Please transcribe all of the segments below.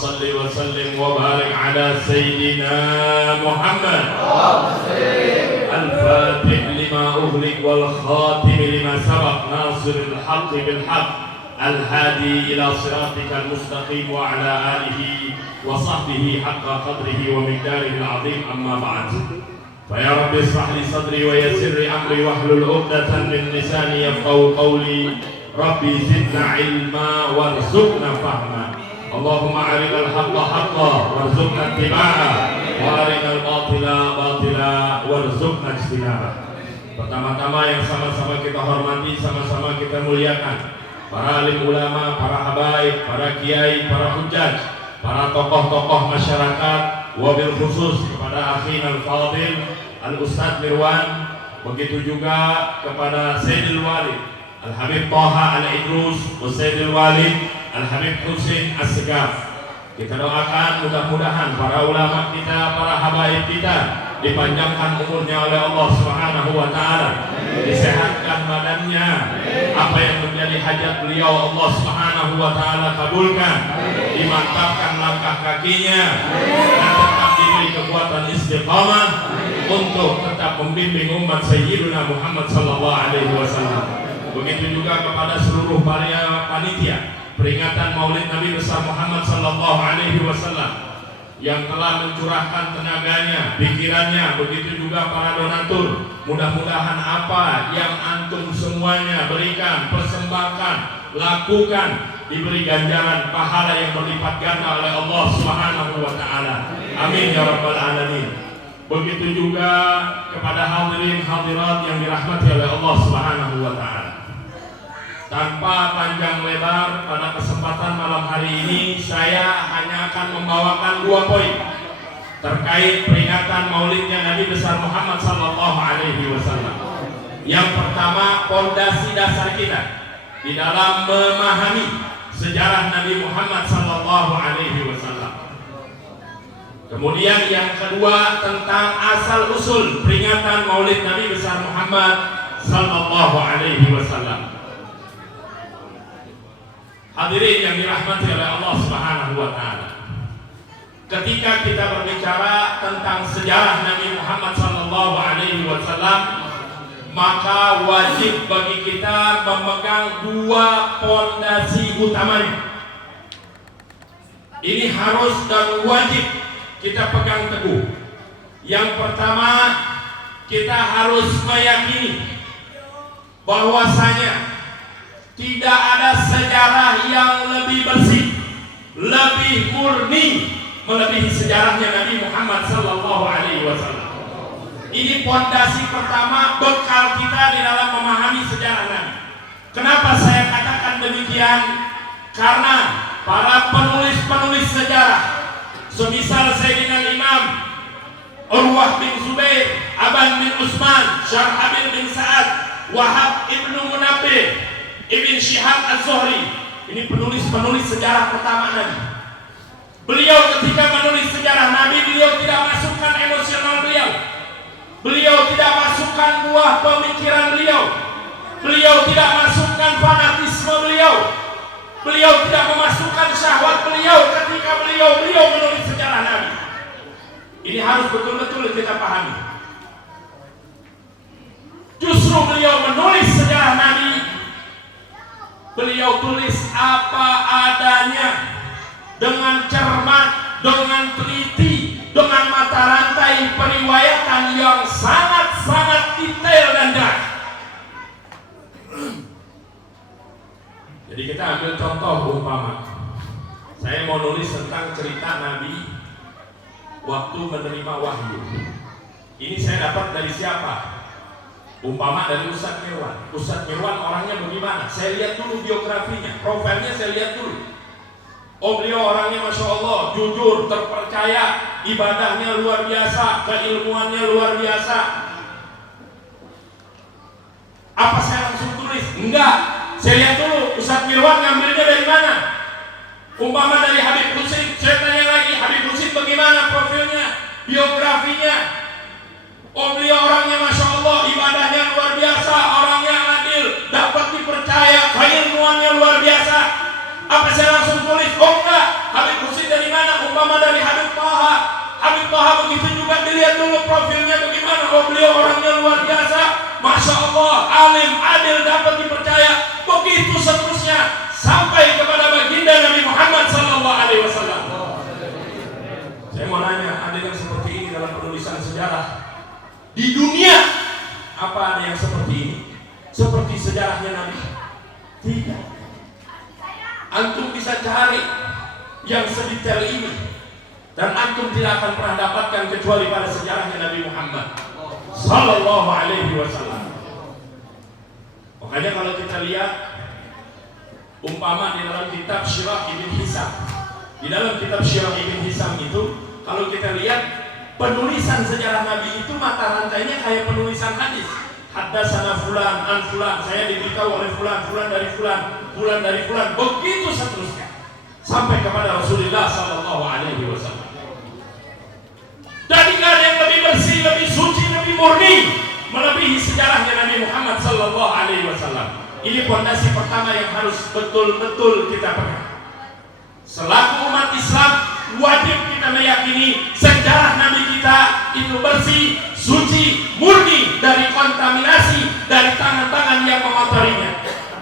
صل وسلم وبارك على سيدنا محمد الفاتح لما أغلق والخاتم لما سبق ناصر الحق بالحق الهادي إلى صراطك المستقيم وعلى آله وصحبه حق قدره ومقداره العظيم. أما بعد، فيا رب اشرح لي صدري ويسر لي أمري واحلل عقدة من لساني يفقهوا قولي. ربي زدنا علما وارزقنا فهما. اللهم أرنا الحق حقا وارزقنا اتباعه وأرنا الباطل باطلا وارزقنا اجtinabah. Pertama-tama yang sama-sama kita hormati, sama-sama kita muliakan para alim ulama, para habaib, para kiai, para hujjaj, para tokoh-tokoh masyarakat, wabil khusus kepada akhina al-fadil al-Ustadz Mirwan, begitu juga kepada Sayyidil Walid Al-Habib Thaha Al-Idrus, Sayyidil Walid Al-Habib Husin As-Segaf. Kita doakan mudah-mudahan para ulama kita, para habaib kita dipanjangkan umurnya oleh Allah Subhanahu wa taala, disehatkan badannya, apa yang menjadi hajat beliau Allah Subhanahu wa taala kabulkan, dimantapkan langkah kakinya dan tetap diberi kekuatan istiqamah untuk tetap membimbing umat Sayyidina Muhammad sallallahu alaihi wasallam. Begitu juga kepada seluruh para panitia peringatan Maulid Nabi besar Muhammad sallallahu alaihi wasallam yang telah mencurahkan tenaganya, pikirannya, begitu juga para donatur. Mudah-mudahan apa yang antum semuanya berikan, persembahkan, lakukan, diberi ganjaran pahala yang berlipat ganda oleh Allah Subhanahu wa taala. Amin ya rabbal alamin. Begitu juga kepada hadirin hadirat yang dirahmati oleh Allah Subhanahu wa taala. Tanpa panjang lebar, pada kesempatan malam hari ini saya hanya akan membawakan 2 poin terkait peringatan Maulidnya Nabi besar Muhammad sallallahu alaihi wasallam. Yang pertama, fondasi dasar kita di dalam memahami sejarah Nabi Muhammad sallallahu alaihi wasallam. Kemudian yang kedua, tentang asal usul peringatan Maulid Nabi besar Muhammad sallallahu alaihi wasallam. Hadirin yang dirahmati oleh Allah Subhanahu wa taala. Ketika kita berbicara tentang sejarah Nabi Muhammad sallallahu alaihi wasallam, maka wajib bagi kita memegang 2 pondasi utamanya. Ini harus dan wajib kita pegang teguh. Yang pertama, kita harus meyakini bahwasanya tidak ada sejarah yang lebih bersih, lebih murni melebihi sejarahnya Nabi Muhammad sallallahu alaihi wasallam. Ini pondasi pertama, bekal kita di dalam memahami sejarah Nabi. Kenapa saya katakan demikian? Karena para penulis-penulis sejarah, semisal Sayyidina Imam Urwah bin Zubair, Aban bin Utsman, Syarhabil bin Sa'ad, Wahab ibnu Munabbih, Ibn Shihab Az-Zuhri, ini penulis-penulis sejarah pertama Nabi. Beliau ketika menulis sejarah Nabi, beliau tidak masukkan emosional beliau. Beliau tidak masukkan buah pemikiran beliau. Beliau tidak masukkan fanatisme beliau. Beliau tidak memasukkan syahwat beliau ketika beliau menulis sejarah Nabi. Ini harus betul-betul kita pahami. Justru beliau menulis sejarah Nabi, beliau tulis apa adanya, dengan cermat, dengan teliti, dengan mata rantai periwayatan yang sangat-sangat detail dan jelas. Jadi kita ambil contoh umpama, saya mau nulis tentang cerita Nabi waktu menerima wahyu. Ini saya dapat dari siapa? Umpama dari Ustadz Mirwan. Ustadz Mirwan orangnya bagaimana? Saya lihat dulu biografinya, profilnya saya lihat dulu. Oh, beliau orangnya Masya Allah, jujur, terpercaya, ibadahnya luar biasa, keilmuannya luar biasa. Apa saya langsung tulis? Enggak, saya lihat dulu Ustadz Mirwan ngambilnya dari mana. Umpama dari Habib Husin, saya tanya lagi, Habib Husin bagaimana profilnya, biografinya. Oh, beliau orangnya Masya Allah, ibadahnya luar biasa, orangnya adil, dapat dipercaya, keilmuannya luar biasa. Apa saya langsung tulis? Oh enggak, Habib Husin dari mana? lihat dulu profilnya bagaimana. Oh, beliau orangnya luar biasa, masya Allah, alim, adil, dapat dipercaya. Begitu seterusnya sampai kepada baginda Nabi Muhammad Sallallahu Alaihi Wasallam. Saya mau nanya, ada yang seperti ini dalam penulisan sejarah di dunia? Apa ada yang seperti ini? Seperti sejarahnya Nabi? Tidak. Antum bisa cari yang sedetail ini, dan antum tidak akan pernah dapatkan kecuali pada sejarahnya Nabi Muhammad Sallallahu Alaihi Wasallam. Makanya kalau kita lihat umpama di dalam kitab Syirah Ibn Hisam, di dalam kitab Syirah Ibn Hisam itu, kalau kita lihat penulisan sejarah Nabi itu mata rantainya kayak penulisan hadis. Haddatsana fulan an fulan, saya diberitahu oleh fulan, fulan dari fulan, fulan dari fulan, begitu seterusnya sampai kepada Rasulullah Sallallahu Alaihi Wasallam. Dan tidak ada yang lebih bersih, lebih suci, lebih murni melebihi sejarahnya Nabi Muhammad Sallallahu Alaihi Wasallam. Ini fondasi pertama yang harus betul-betul kita pegang. Selaku umat Islam, wajib kita meyakini sejarah Nabi kita itu bersih, suci, murni dari kontaminasi dari tangan-tangan yang mengotorinya.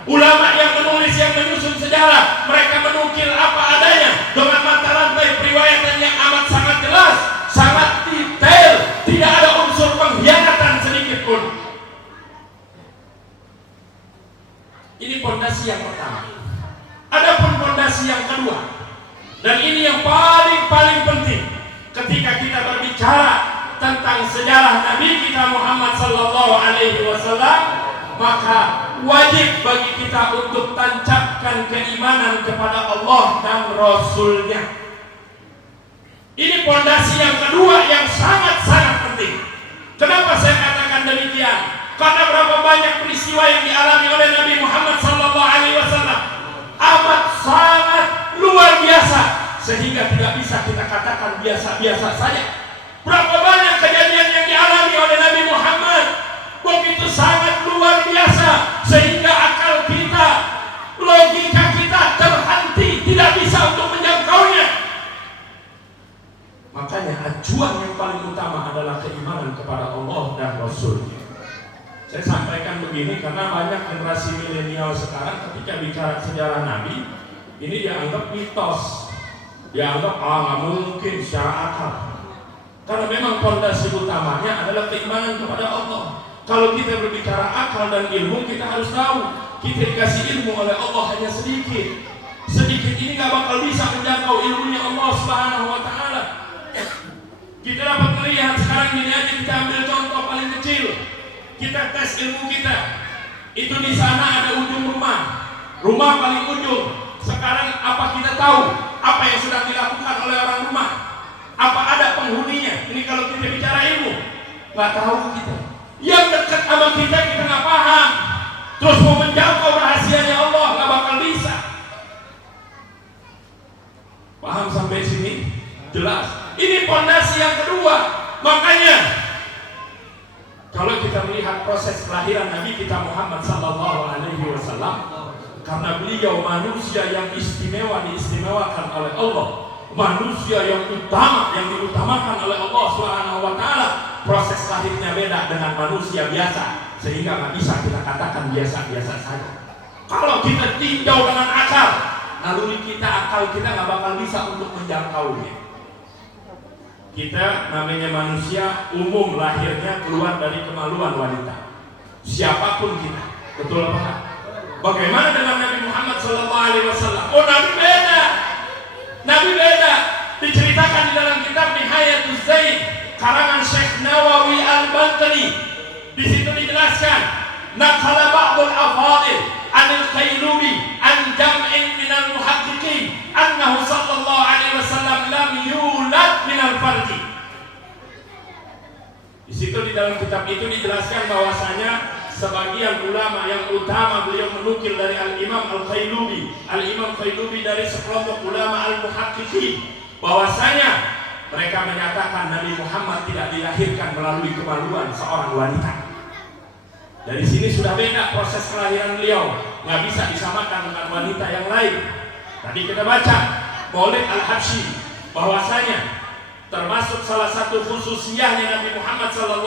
Ulama yang menulis, yang menyusun sejarah, mereka menukil apa adanya dengan mata rantai periwayatan yang amat sangat jelas, sangat detail, tidak ada unsur pengkhianatan sedikit pun. Ini fondasi yang pertama. Adapun fondasi yang kedua, dan ini yang paling penting ketika kita berbicara tentang sejarah Nabi kita Muhammad Sallallahu Alaihi Wasallam, maka wajib bagi kita untuk tancapkan keimanan kepada Allah dan Rasulnya. Ini fondasi yang kedua yang sangat-sangat penting. Kenapa saya katakan demikian? Karena berapa banyak peristiwa yang dialami oleh Nabi Muhammad Sallallahu Alaihi Wasallam amat sangat luar biasa, sehingga tidak bisa kita katakan biasa-biasa saja. Berapa banyak kejadian yang dialami oleh Nabi Muhammad begitu sangat luar biasa, sehingga akal kita, logika kita terhenti, tidak bisa untuk menjangkaunya. Makanya acuan yang paling utama adalah keimanan kepada Allah dan Rasul-Nya. Saya sampaikan begini karena banyak generasi milenial sekarang ketika bicara sejarah Nabi, ini dianggap mitos, dianggap nggak mungkin secara akal. Karena memang fondasi utamanya adalah keimanan kepada Allah. Kalau kita berbicara akal dan ilmu, kita harus tahu kita dikasih ilmu oleh Allah hanya sedikit. Sedikit ini nggak bakal bisa menjangkau ilmunya Allah Subhanahu Wa Taala. Kita dapat melihat sekarang ini aja, kita ambil contoh paling kecil. Kita tes ilmu kita. Itu di sana ada ujung rumah paling ujung. Sekarang apa kita tahu apa yang sudah dilakukan oleh orang rumah? Apa ada penghuninya? Ini kalau kita bicara ilmu, nggak tahu kita. Yang dekat sama kita nggak paham. Terus mau menjangkau rahasianya Allah nggak bakal bisa. Paham sampai sini? Jelas. Ini fondasi yang kedua. Makanya kalau kita melihat proses kelahiran Nabi kita Muhammad Sallallahu Alaihi Wasallam, karena beliau manusia yang istimewa, diistimewakan oleh Allah, manusia yang utama, yang diutamakan oleh Allah Subhanahu Wa Taala, proses lahirnya beda dengan manusia biasa, sehingga nggak bisa kita katakan biasa-biasa saja. Kalau kita tinjau dengan akal, naluri kita, akal kita nggak bakal bisa untuk menjangkaunya. Kita namanya manusia umum, lahirnya keluar dari kemaluan wanita. Siapapun kita, betul apa enggak? Bagaimana dengan Nabi Muhammad SAW? Oh, Nabi beda. Nabi beda. Diceritakan di dalam kitab Nihayatul Zaid karangan Syekh Nawawi Al-Bantani. Di situ dijelaskan, naqala ba'dul afadil anil Qaylubi an jam'in minal muhaqqiqin annahu sallallahu alaihi wasallam lam yulad minal farji. Di situ di dalam kitab itu dijelaskan bahwasanya sebagian ulama yang utama beliau menukil dari Al-Imam Al-Qaylubi, Al-Imam Qaylubi dari sekelompok ulama Al-Muhaqqiqin, bahwasanya mereka menyatakan Nabi Muhammad tidak dilahirkan melalui kemaluan seorang wanita. Dari sini sudah beda proses kelahiran beliau, nggak bisa disamakan dengan wanita yang lain. Tadi kita baca Maulid Al-Habsyi bahwasanya Termasuk salah satu khususiyahnya Nabi Muhammad SAW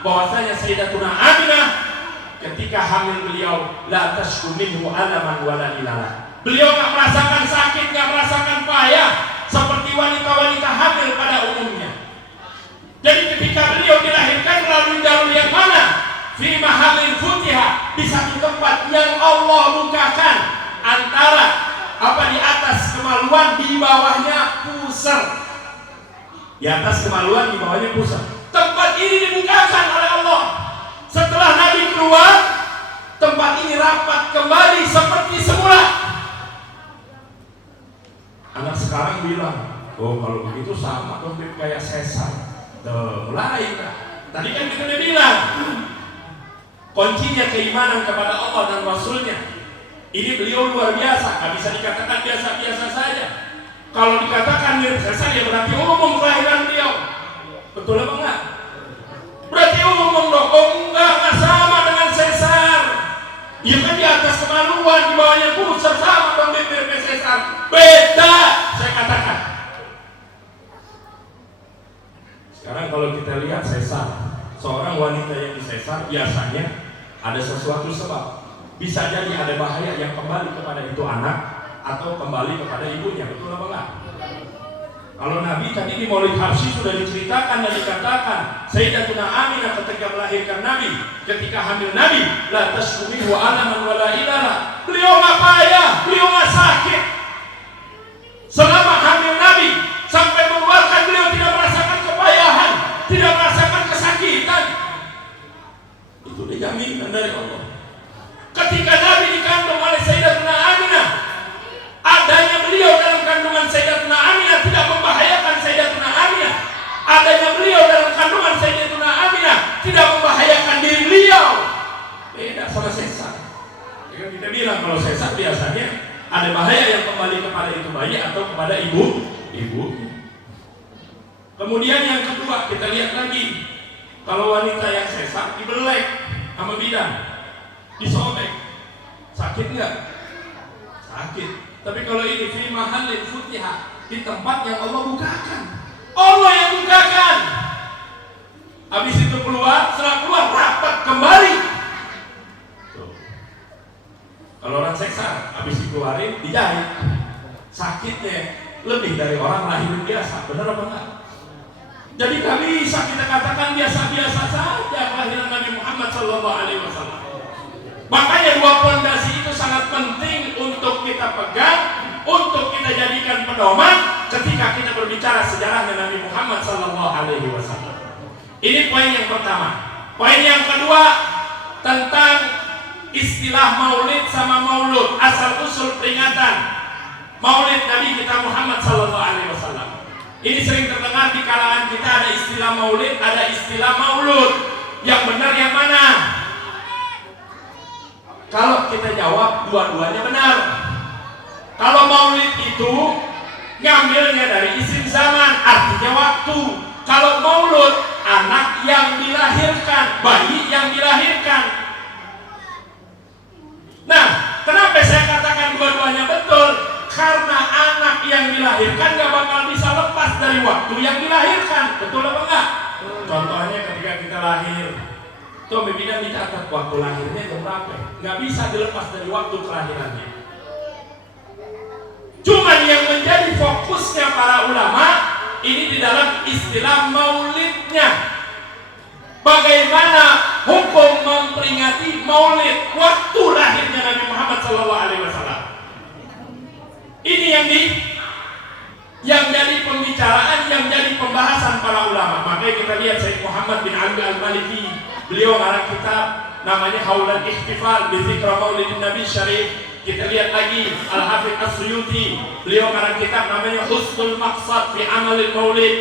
bahwasanya Sayyidatuna Aminah ketika hamil beliau la tashku minhu alaman wala ilalah. Beliau nggak merasakan sakit, nggak merasakan payah seperti wanita-wanita hamil pada umumnya. Jadi ketika beliau dilahirkan melalui jalur yang mana? Fi mahalin futiha, di satu tempat yang Allah bukakan antara di atas kemaluan, di bawahnya pusar. Di atas kemaluan, di bawahnya pusar. Tempat ini dibukakan oleh Allah. Setelah Nabi keluar, tempat ini rapat kembali seperti semula. Anak sekarang bilang, oh kalau begitu sama dong kayak sesar. Mulai tadi kan kita udah bilang kuncinya keimanan kepada Allah dan Rasulnya. Ini beliau luar biasa, gak bisa dikatakan biasa-biasa saja. Kalau dikatakan mirip sesar ya berarti umum kelahiran beliau. Betul apa enggak? Berarti umum dong. Oh enggak sama dengan sesar. Ya kan di atas kemaluan, di bawahnya pusar, sama dong mirip sesar. Beda saya katakan. Sekarang kalau kita lihat sesar, seorang wanita yang disesar biasanya ada sesuatu sebab. Bisa jadi ada bahaya yang kembali kepada itu anak atau kembali kepada ibunya. Betul apa enggak? Kalau Nabi tadi di Maulid Habsyi sudah diceritakan dan dikatakan Sayyidatuna Aminah ketika melahirkan Nabi, ketika hamil Nabi, la tashku minhu alaman wala ilalah. Beliau nggak payah, beliau nggak sakit. Selama hamil Nabi sampai mengeluarkan beliau tidak merasakan kepayahan, tidak merasakan kesakitan. Itu dijaminan dari Allah. Ketika Nabi dikandung oleh Sayyidatuna Aminah, adanya beliau dalam kandungan Sayyidatuna Aminah tidak membahayakan Sayyidatuna Aminah. Adanya beliau dalam kandungan Sayyidatuna Aminah tidak membahayakan diri beliau. Beda sama sesar. Ya, kita bilang kalau sesar biasanya ada bahaya yang kembali kepada itu bayi atau kepada ibu. Kemudian yang kedua kita lihat lagi, kalau wanita yang sesar dibelek sama bidan, disobek, sakit nggak? Sakit. Tapi kalau ini fi mahalin futiha, di tempat yang Allah bukakan, Allah yang bukakan. Habis itu keluar, setelah keluar rapat kembali. Tuh. Kalau orang sesar, habis dikeluarin dijahit, sakitnya lebih dari orang lahir biasa, benar apa enggak? Jadi gak bisa kita katakan biasa-biasa saja kelahiran Nabi Muhammad SAW. Makanya dua pondasi itu sangat penting untuk kita pegang, untuk kita jadikan pedoman ketika kita berbicara sejarahnya Nabi Muhammad SAW. Ini poin yang pertama. Poin yang kedua tentang istilah maulid sama maulud, asal usul peringatan maulid Nabi kita Muhammad SAW. Ini sering terdengar di kalangan kita, ada istilah maulid, ada istilah maulud. Yang benar yang mana? Kalau kita jawab dua-duanya benar. Kalau maulid itu ngambilnya dari isim zaman, artinya waktu. Kalau maulud, anak yang dilahirkan, bayi yang dilahirkan. Nah, kenapa saya katakan dua-duanya betul? Karena anak yang dilahirkan gak bakal bisa lepas dari waktu yang dilahirkan. Betul apa enggak? Contohnya ketika kita lahir, tuh bidan dicatat waktu lahirnya jam berapa? Gak bisa dilepas dari waktu kelahirannya. Cuman yang menjadi fokusnya para ulama ini di dalam istilah maulidnya. Bagaimana hukum memperingati maulid waktu lahirnya Nabi Muhammad SAW? Ini yang jadi pembicaraan, yang jadi pembahasan para ulama. Makanya kita lihat Syekh Muhammad bin Ali Al-Maliki, beliau ngarang kitab namanya Haulul Ihtifal bi Dzikra Maulidin Nabi Syarif. Kita lihat lagi Al-Hafidz As-Suyuti, beliau ngarang kitab namanya Husnul Maqsad fi Amalil Maulid.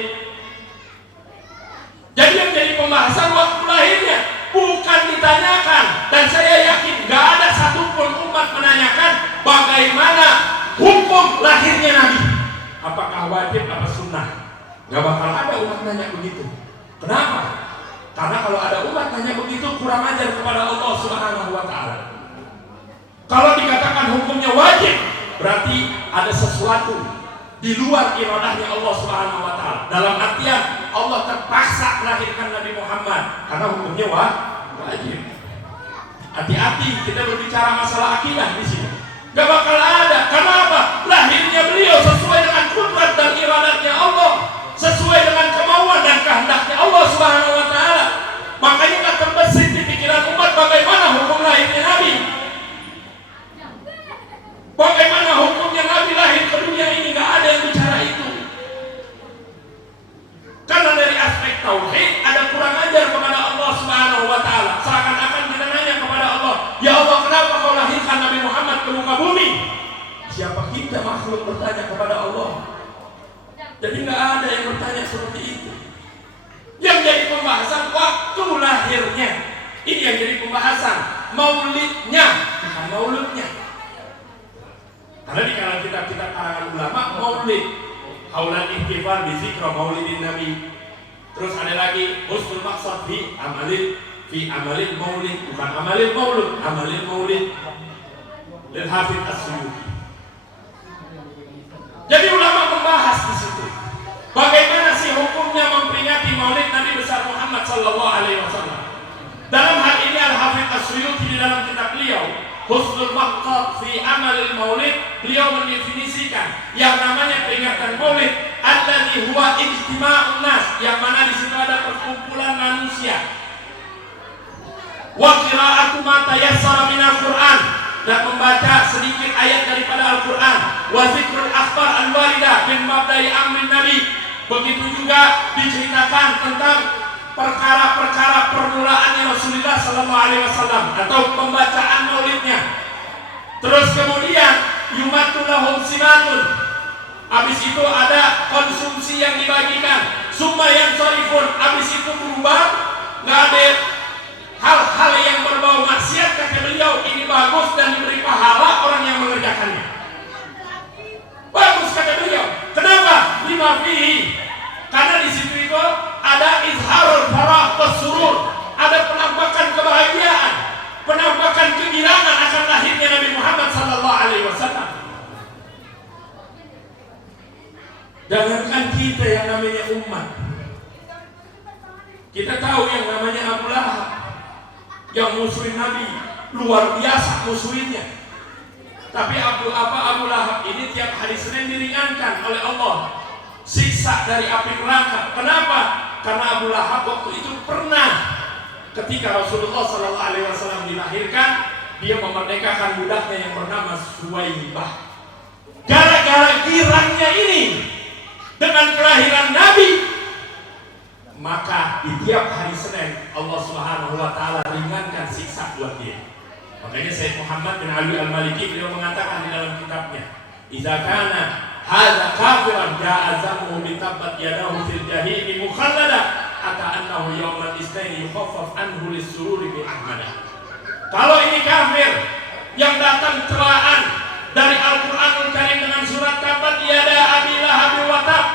Jadi yang jadi pembahasan waktu lahirnya bukan ditanyakan, dan saya yakin gak ada satupun umat menanyakan bagaimana hukum lahirnya Nabi, apakah wajib apa sunnah. Gak bakal ada umat nanya begitu. Kenapa? Karena kalau ada umat nanya begitu kurang ajar kepada Allah Subhanahu wa Ta'ala. Kalau dikatakan hukumnya wajib, berarti ada sesuatu di luar iradahnya Allah Subhanahu wa taala. Dalam artian Allah terpaksa melahirkan Nabi Muhammad karena hukumnya wajib. Hati-hati kita berbicara masalah akidah di sini. Gak bakal ada. Kenapa? Lahirnya beliau sesuai dengan kudrat dan iradatnya Allah, sesuai dengan kemauan dan kehendaknya Allah Subhanahu wa taala. Makanya gak terbesit di pikiran umat bagaimana hukum lahirnya Nabi. Bagaimana hukumnya Nabi lahir ke dunia ini, gak ada yang bicara itu. Karena dari aspek tauhid ada kurang ajar kepada Allah Subhanahu wa taala. Seakan-akan kita nanya kepada Allah, "Ya Allah, kenapa kau lahirkan Nabi Muhammad ke muka bumi?" Siapa kita makhluk bertanya kepada Allah? Jadi nggak ada yang bertanya seperti itu. Yang jadi pembahasan waktu lahirnya. Ini yang jadi pembahasan. Maulidnya, bukan mauludnya. Karena di kalangan kitab-kitab karangan ulama, maulid haulan ihtifal bi zikra maulidin nabi. Terus ada lagi husnul maqsad fi amalil maulid, bukan amalil maulud, amalil maulid lil Hafidz As-Suyuti. Jadi ulama membahas di situ bagaimana sih hukumnya memperingati maulid Nabi besar Muhammad sallallahu alaihi wasallam. Dalam hal ini Al-Hafidz As-Suyuti di dalam kitab beliau Husnul Maqsad fi Amalil Maulid, beliau mendefinisikan yang namanya peringatan maulid alladzi huwa ijtima'un nas, yang mana di situ ada perkumpulan manusia, wa qira'atu ma tayassara minal Qur'an, dan membaca sedikit ayat daripada Al-Qur'an, wa zikrul akhbar al-waridah min mabda'i amrin nabi. Begitu juga diceritakan tentang perkara-perkara permulaannya Rasulullah Sallallahu Alaihi Wasallam atau pembacaan maulidnya. Terus kemudian yumatulahum simatun. Habis itu ada konsumsi yang dibagikan. Summa yang sorifun. Habis itu berubah. Nggak ada hal-hal yang berbau maksiat, kata beliau. Ini bagus dan diberi pahala orang yang mengerjakannya. Bagus kata beliau. Kenapa? Lima fihi. Karena di situ itu ada izharul farah was surur, ada penampakan kebahagiaan, penampakan kegirangan akan lahirnya Nabi Muhammad sallallahu alaihi wasallam. Jangankan kita yang namanya umat, kita tahu yang namanya Abu Lahab yang musuhin Nabi, luar biasa musuhinnya. Tapi Abu Lahab ini tiap hari Senin diringankan oleh Allah siksa dari api neraka. Kenapa? Karena Abu Lahab waktu itu pernah ketika Rasulullah Sallallahu Alaihi Wasallam dilahirkan, dia memerdekakan budaknya yang bernama Suwaibah. Gara-gara girangnya ini dengan kelahiran Nabi, maka di tiap hari Senin Allah Subhanahu Wa Taala ringankan siksa buat dia. Makanya Sayyid Muhammad bin Ali Al-Maliki beliau mengatakan di dalam kitabnya, "Idza kana hadza kafiran ja'a zamuhu bi tabbat yadahu fil jahim mukhallada hatta annahu yawmal isnaini yukhaffaf anhu lis-sururi bi ahmada." Kalau ini kafir yang datang celaan dari Al-Qur'anul Karim dengan surat tabbat yada abi lahab wa tab,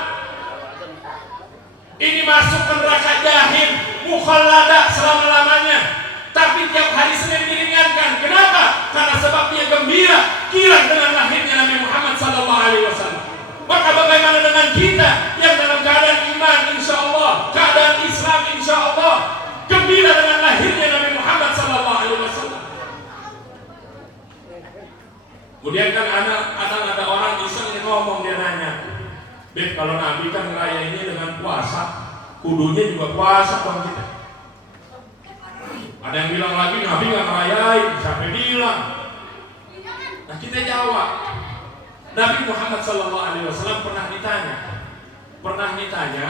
ini masuk ke neraka jahim mukhallada selama-lamanya, tapi tiap hari Senin diringankan. Kenapa? Karena sebabnya gembira, girang dengan lahirnya Nabi Muhammad sallallahu alaihi wasallam. Maka bagaimana dengan kita yang dalam keadaan iman insyaallah, keadaan Islam insyaallah, gembira dengan lahirnya Nabi Muhammad sallallahu alaihi wasallam. Kemudian kan ada orang iseng ngomong, dia nanya, "Beb, kalau Nabi kan ngerayainnya dengan puasa, kudunya juga puasa dong kita." Ada yang bilang lagi Nabi nggak ngerayain, siapa bilang? Nah kita jawab, Nabi Muhammad SAW pernah ditanya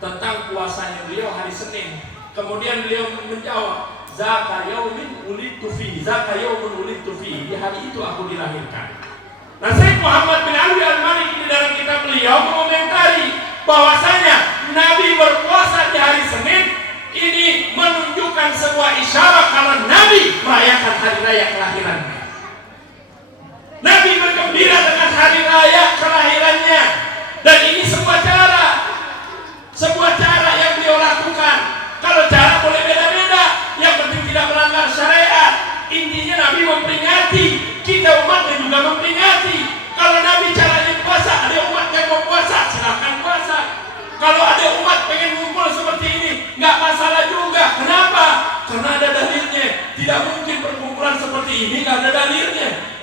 tentang puasanya beliau hari Senin. Kemudian beliau menjawab, "Zaka yaumin ulidtu fihi, zaka yaumun ulidtu fihi." Di hari itu aku dilahirkan. Nah Sayyid Muhammad bin Ali Al-Maliki di dalam kitab beliau mengomentari bahwasanya Nabi berpuasa di hari Senin ini menunjukkan sebuah isyarat kalau Nabi merayakan hari raya kelahirannya. Nabi bergembira dengan hari raya kelahirannya, dan ini sebuah cara yang beliau lakukan. Kalau cara boleh beda-beda, yang penting tidak melanggar syariat. Intinya Nabi memperingati, kita umatnya juga memperingati. Kalau Nabi caranya puasa, ada umat yang mau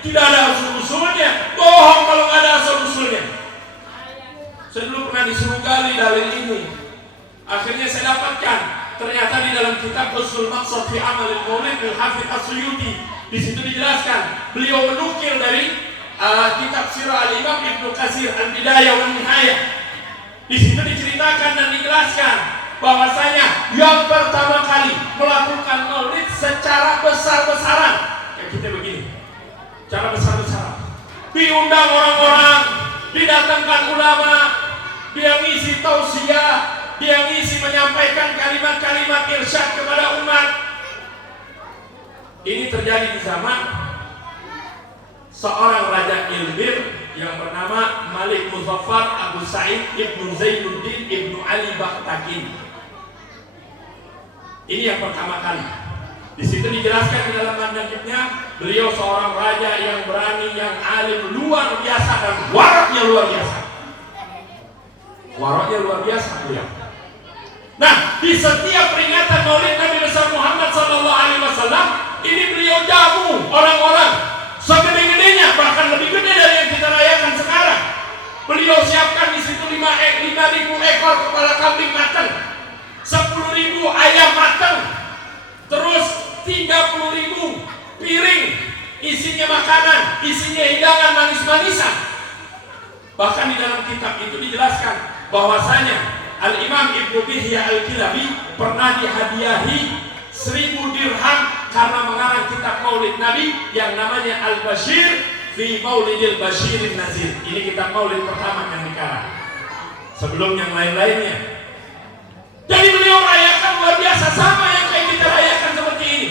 Tidak ada asal-usulnya. Bohong kalau nggak ada asal-usulnya. Saya dulu pernah disuruh gali dalil ini. Akhirnya saya dapatkan. Ternyata di dalam kitab Usul Maqsad fi Amalil Maulid Al-Hafidz As-Suyuti, di situ dijelaskan. Beliau menukil dari kitab Sirah Al-Imam Ibnu Katsir Al-Bidayah wa Nihayah. Di situ diceritakan dan dijelaskan bahwasanya yang pertama kali melakukan maulid secara besar-besaran kayak kita begini, cara besar-besaran, diundang orang-orang, didatangkan ulama, dia ngisi tausiah, dia ngisi menyampaikan kalimat-kalimat irsyad kepada umat. Ini terjadi di zaman seorang Raja Ilbir yang bernama Malik Muzaffar Abu Sa'id Ibnu Zainuddin Ibnu Ali Bakhtakin. Ini yang pertama kali. Di situ dijelaskan di dalam manaqibnya, beliau seorang raja yang berani, yang alim luar biasa dan waraknya luar biasa. Waraknya luar biasa beliau. Nah, di setiap peringatan Maulid Nabi besar Muhammad SAW, ini beliau jamu orang-orang segede-gedenya, bahkan lebih gede dari yang kita rayakan sekarang. Beliau siapkan di situ 5.000 ekor kepala kambing matang, 10.000 ayam matang, terus 30.000 piring isinya makanan, isinya hidangan manis-manisan. Bahkan di dalam kitab itu dijelaskan bahwasanya Al-Imam Ibnu Bihya Al-Kilabi pernah dihadiahi 1.000 dirham karena mengarang kitab Maulid Nabi yang namanya Al-Bashir fi Maulidil Bashirin Nazir. Ini kitab Maulid pertama yang dikarang sebelum yang lain-lainnya. Jadi beliau rayakan luar biasa, sama yang kayak kita rayakan seperti ini,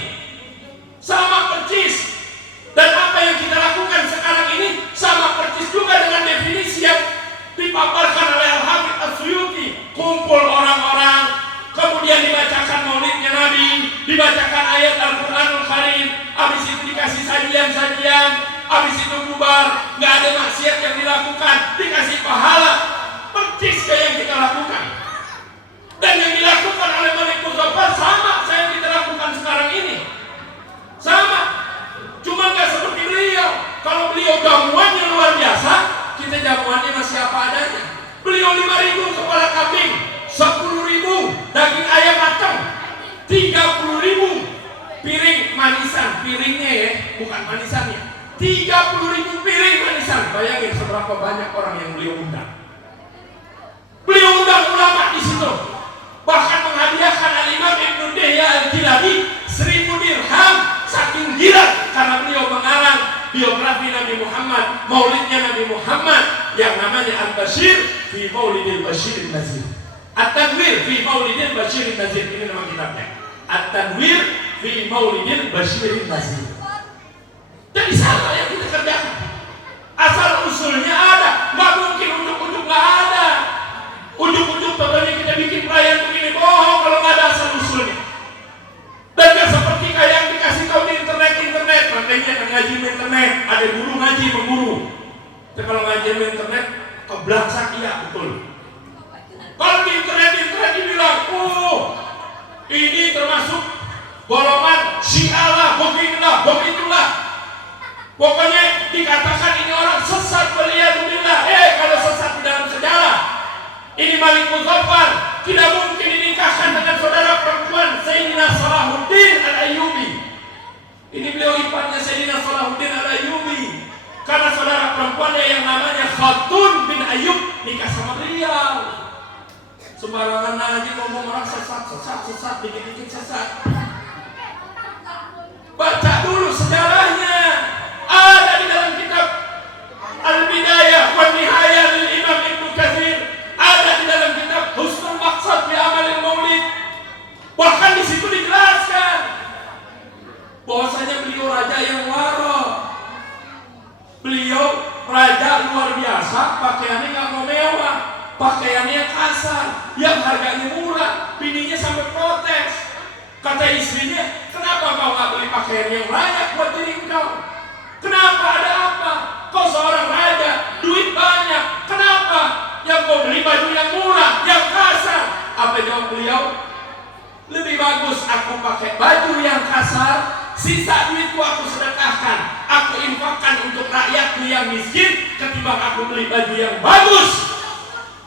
sama persis. Dan apa yang kita lakukan sekarang ini sama persis juga dengan definisi yang dipaparkan oleh Al-Hafidz As-Suyuti. Kumpul orang-orang, kemudian dibacakan maulidnya Nabi, dibacakan ayat Al-Quranul Karim, habis itu dikasih sajian-sajian, habis itu bubar, nggak ada maksiat yang dilakukan, dikasih pahala, persis kayak yang kita lakukan. Dan yang dilakukan oleh Malik Muzaffar sama saya yang kita lakukan sekarang ini, sama, cuma nggak seperti beliau. Kalau beliau jamuannya luar biasa, kita jamuannya masih apa adanya. Beliau 5.000 kepala kambing, 10.000 daging ayam matang, 30.000 piring manisan, piringnya ya, bukan manisannya, 30.000 piring manisan. Bayangin seberapa banyak orang yang beliau undang. Beliau undang ulama di situ, bahkan menghadiahkan Al-Imam Ibnu Bihya Al-Kilabi 1.000 dirham, saking gila karena beliau mengarang biografi Nabi Muhammad, maulidnya Nabi Muhammad yang namanya Al-Bashir fi Maulidil Bashirin Nazir. At-Tanwir fi Maulidil Bashirin Nazir, ini nama kitabnya. At-Tanwir fi Maulidil Bashirin Nazir. Jadi sama yang kita kerjakan. Asal usulnya ada, nggak mungkin ujuk-ujuk nggak ada. Ujuk-ujuk pokoknya kita bikin perayaan begini, bohong kalau nggak ada asal usulnya. Dan nggak seperti kayak yang dikasih tahu di internet, makanya ngaji internet, ada guru ngaji mengguru. Tapi kalau ngaji internet kebelakang, iya betul. Kalau di internet dibilang, ini termasuk golongan syiah, begitulah. Pokoknya dikatakan ini orang sesat, waliyadzubillah. Kalau sesat di dalam sejarah, ini Malik Muzaffar tidak mungkin dinikahkan dengan saudara perempuan Sayyidina Salahuddin Al-Ayyubi. Ini beliau iparnya Sayyidina Salahuddin Al-Ayyubi, karena saudara perempuannya yang namanya Khatun bin Ayyub nikah sama beliau. Sembarangan aja ngomong orang sesat, dikit-dikit sesat. Baca dulu sejarahnya. Ada di dalam kitab Al-Bidayah wa Nihayah lil Imam Ibnu Katsir, ada di dalam kitab Husnul Maqsad fi Amalil Maulid. Bahkan di situ dijelaskan bahwasanya beliau raja yang waro. Beliau raja luar biasa, pakaiannya nggak mau mewah, pakaiannya kasar, yang harganya murah. Bininya sampai protes. Kata istrinya, kenapa kau nggak beli pakaian yang layak buat diri kau? Kenapa, ada apa? Kau seorang raja, duit banyak, kenapa yang kau beli baju yang murah, yang kasar? Apa jawab beliau? Lebih bagus aku pakai baju yang kasar, sisa duitku aku sedekahkan. aku infakkan untuk rakyatku yang miskin ketimbang aku beli baju yang bagus.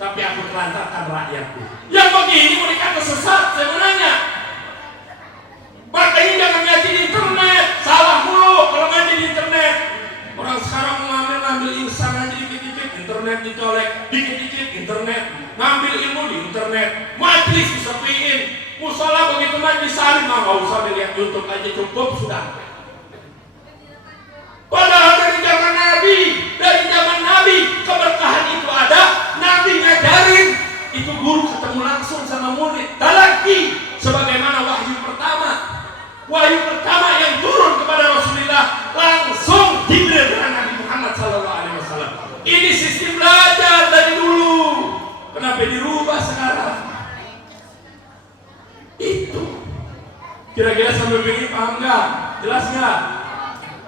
Tapi aku telantarkan rakyatku. Yang begini mau dikata sesat, saya menanya. Makanya jangan ngaji di internet. Salah mulu kalau ngaji di internet. Orang sekarang ngambil insan aja dikit-dikit, internet dicolek, dikit-dikit internet, ngambil ilmu di internet, majlis disepiin, musola begitu majlis salim, nggak usah lihat YouTube aja cukup sudah. Padahal dari zaman Nabi keberkahan itu ada, Nabi ngajarin, itu guru ketemu langsung sama murid, talaki, sebagaimana wahyu pertama yang turun kepada Rasulullah langsung Jibril dengan Nabi Muhammad SAW. Ini sistem belajar dari dulu. Kenapa dirubah sekarang? Itu. Kira-kira sampai begini paham nggak? Jelas nggak?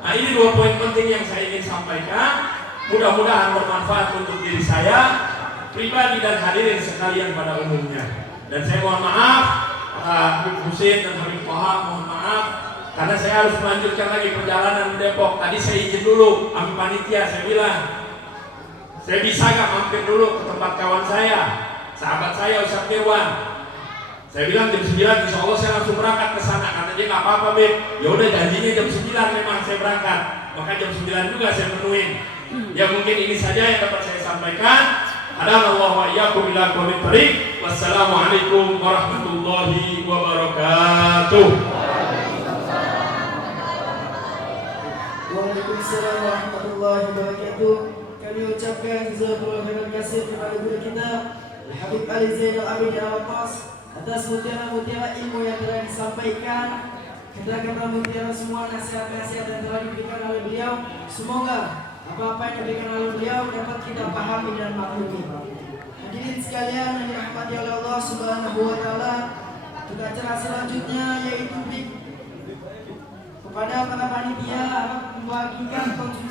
Nah, ini 2 poin penting yang saya ingin sampaikan. Mudah-mudahan bermanfaat untuk diri saya pribadi dan hadirin sekalian pada umumnya. Dan saya mohon maaf, Habib Husin dan Habib Toha, mohon maaf karena saya harus melanjutkan lagi perjalanan di Depok. Tadi saya izin dulu sama panitia, saya bilang saya bisa gak mampir dulu ke tempat kawan saya, sahabat saya Ustaz Mirwan. Saya bilang jam 9 insya Allah saya langsung berangkat ke sana. Kata dia nggak apa-apa Beb, ya udah janjinya jam 9 memang saya berangkat, maka jam 9 juga saya penuhin. Ya mungkin ini saja yang dapat saya sampaikan. Hadanallahu wa iyyakum ila aqwamit thariq. Wassalamualaikum warahmatullahi wabarakatuh. Waalaikumsalam warahmatullahi wabarakatuh. Kami ucapkan jazakallahu khairan katsir kepada guru kita Habib Ali Zainal Abidin Al-Atas atas mutiara-mutiara ilmu yang telah disampaikan. Kata-kata mutiara semua nasihat-nasihat yang telah diberikan oleh beliau, semoga apa-apa yang diberikan oleh beliau dapat kita pahami dan maklumi. Hadirin sekalian yang dirahmati oleh Allah Subhanahu wa taala, untuk acara selanjutnya yaitu kepada para panitia membagikan konsumsi